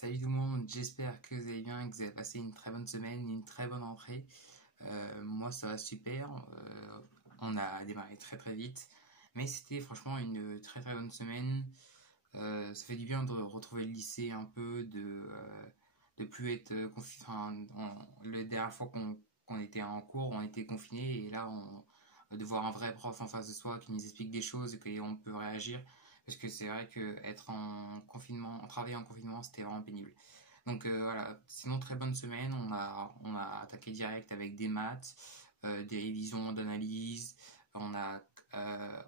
Salut tout le monde, j'espère que vous allez bien, que vous avez passé une très bonne semaine, une très bonne rentrée. Moi ça va super, on a démarré très très vite, mais c'était franchement une très très bonne semaine. Ça fait du bien de retrouver le lycée un peu, de plus être confiné. Enfin, la dernière fois qu'on était en cours, on était confiné et là de voir un vrai prof en face de soi qui nous explique des choses et qu'on peut réagir. Parce que c'est vrai que être en confinement, travailler en confinement, c'était vraiment pénible. Donc voilà, sinon très bonne semaine, on a attaqué direct avec des maths, des révisions d'analyse, on a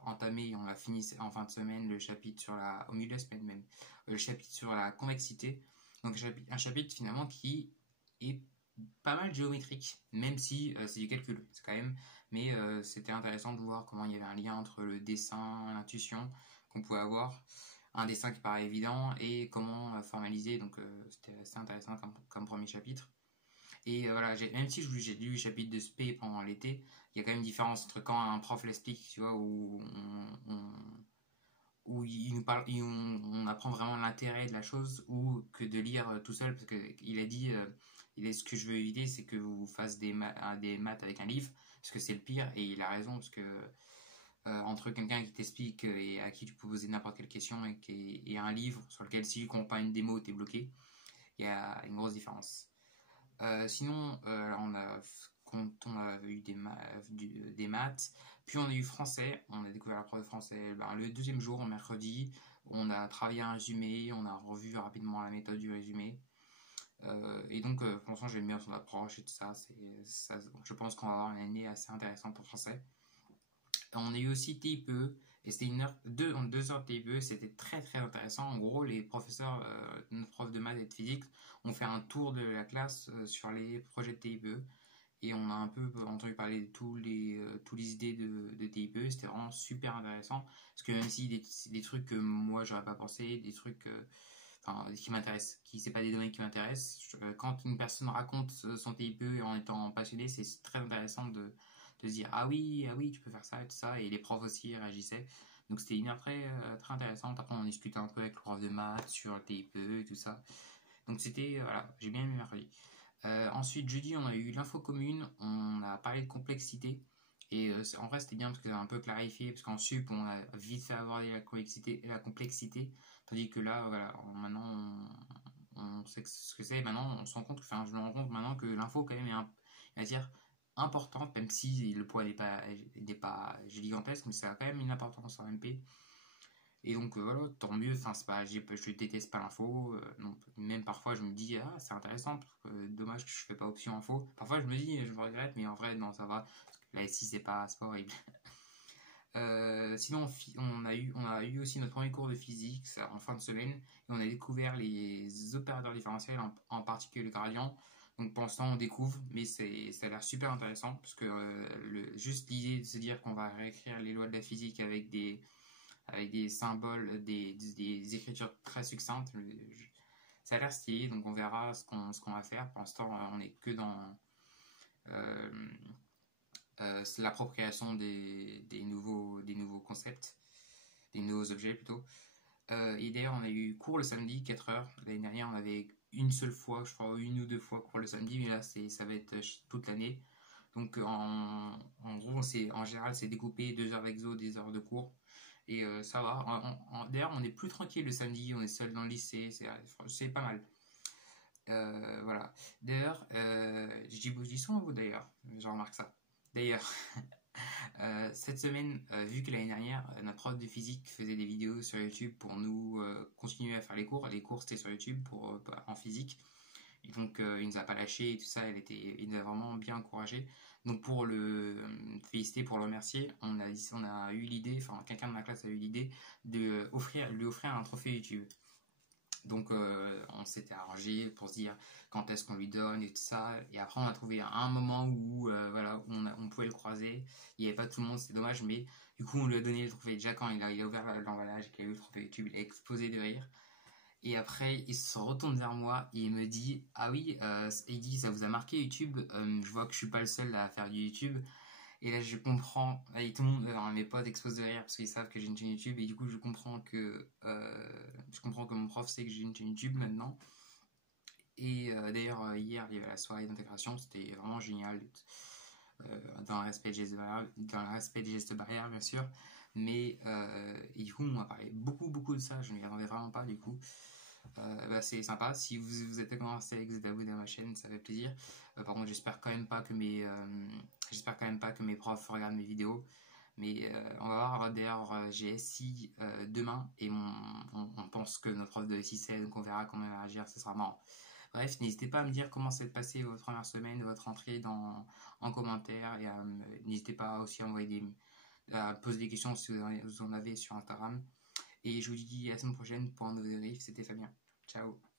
entamé, on a fini en fin de semaine le chapitre sur au milieu de la semaine même, le chapitre sur la convexité. Donc un chapitre finalement qui est pas mal géométrique, même si c'est du calcul, c'est quand même, mais c'était intéressant de voir comment il y avait un lien entre le dessin, l'intuition qu'on pouvait avoir, un dessin qui paraît évident et comment formaliser, donc c'était assez intéressant comme premier chapitre. Et voilà, même si j'ai lu le chapitre de SP pendant l'été, il y a quand même une différence entre quand un prof l'explique, tu vois, où il nous parle, on apprend vraiment l'intérêt de la chose, ou que de lire tout seul, parce qu'il a dit, ce que je veux éviter, c'est que vous fassiez des maths avec un livre, parce que c'est le pire, et il a raison, parce que entre quelqu'un qui t'explique et à qui tu peux poser n'importe quelle question et un livre sur lequel si tu comprends pas une démo, t'es bloqué, il y a une grosse différence. Sinon, quand on a eu des maths, puis on a eu français, on a découvert la prof de français le deuxième jour, mercredi, on a travaillé un résumé, on a revu rapidement la méthode du résumé. Et donc, franchement, j'aime bien son approche et tout ça. Je pense qu'on va avoir une année assez intéressante en français. On a eu aussi TIPE, et c'était deux heures de TIPE, c'était très très intéressant. En gros, les professeurs, notre prof de maths et de physique, ont fait un tour de la classe sur les projets de TIPE, et on a un peu entendu parler de tous les idées de TIPE, c'était vraiment super intéressant, parce que même si des trucs que moi j'aurais pas pensé, des trucs qui m'intéressent, qui c'est pas des domaines qui m'intéressent, quand une personne raconte son TIPE en étant passionné, c'est très intéressant de se dire ah oui tu peux faire ça et tout ça, et les profs aussi réagissaient, donc c'était une heure très intéressante. Après on discutait un peu avec le prof de maths sur le TIPE et tout ça, donc c'était voilà, j'ai bien aimé mercredi. Ensuite jeudi on a eu l'info commune, on a parlé de complexité, et en vrai c'était bien parce que ça a un peu clarifié, parce qu'en sup on a vite fait aborder la complexité, tandis que là voilà, maintenant on sait ce que c'est, maintenant on se rend compte, enfin je me rends compte maintenant que l'info quand même est à dire importante, même si le poids n'est pas gigantesque, mais ça a quand même une importance en MP. Et donc voilà, tant mieux, enfin, je déteste pas l'info, non, même parfois je me dis, ah c'est intéressant, dommage que je fais pas option info. Parfois je me dis, je me regrette, mais en vrai non ça va, parce que la SI c'est pas horrible. Sinon on a eu aussi notre premier cours de physique ça, en fin de semaine, et on a découvert les opérateurs différentiels, en particulier le gradient. Donc pour l'instant on découvre, mais ça a l'air super intéressant, parce que juste l'idée de se dire qu'on va réécrire les lois de la physique avec des symboles, des écritures très succinctes. Ça a l'air stylé, donc on verra ce qu'on va faire. Pour l'instant, on n'est que dans euh, l'appropriation des nouveaux concepts, des nouveaux objets plutôt. Et d'ailleurs, on a eu cours le samedi, 4 heures. L'année dernière, on avait une seule fois, je crois, une ou deux fois cours le samedi, mais là, ça va être toute l'année. Donc, en gros, en général, c'est découpé 2 heures d'exo, des heures de cours. Et ça va. D'ailleurs, on est plus tranquille le samedi, on est seul dans le lycée, c'est pas mal. Voilà. D'ailleurs, je dis souvent vous d'ailleurs, je remarque ça. D'ailleurs, cette semaine, vu que l'année dernière, notre prof de physique faisait des vidéos sur YouTube pour nous continuer à faire les cours c'était sur YouTube en physique. Et donc, il nous a pas lâché et tout ça, il nous a vraiment bien encouragé. Donc, pour le féliciter, pour le remercier, on a eu l'idée, enfin, quelqu'un de ma classe a eu l'idée lui offrir un trophée YouTube. Donc on s'était arrangé pour se dire quand est-ce qu'on lui donne et tout ça. Et après on a trouvé un moment où voilà, où on pouvait le croiser. Il n'y avait pas tout le monde, c'est dommage, mais du coup on lui a donné le trophée. Déjà quand il a ouvert l'emballage et qu'il a eu le trophée YouTube, il a explosé de rire. Et après il se retourne vers moi et il me dit ah oui, il dit ça vous a marqué YouTube, je vois que je suis pas le seul à faire du YouTube. Et là, je comprends, et tout le monde, mes potes explosent de rire parce qu'ils savent que j'ai une chaîne YouTube, et du coup, je comprends que mon prof sait que j'ai une chaîne YouTube maintenant. Et d'ailleurs, hier, il y avait la soirée d'intégration, c'était vraiment génial, dans le respect des gestes barrières, bien sûr. Mais et du coup, on m'a parlé beaucoup de ça, je ne m'y attendais vraiment pas du coup. C'est sympa. Si vous êtes commencé et que vous êtes abonné à ma chaîne, ça fait plaisir. Par contre, j'espère quand même pas que mes profs regardent mes vidéos. Mais on va voir. D'ailleurs, j'ai SI demain et on pense que notre prof de SI c'est, donc on verra comment il va réagir. Ce sera marrant. Bref, n'hésitez pas à me dire comment s'est passé votre première semaine, votre entrée en commentaire et n'hésitez pas aussi à poser des questions si vous en avez sur Instagram. Et je vous dis à la semaine prochaine pour un nouveau débrief. C'était Fabien. Ciao.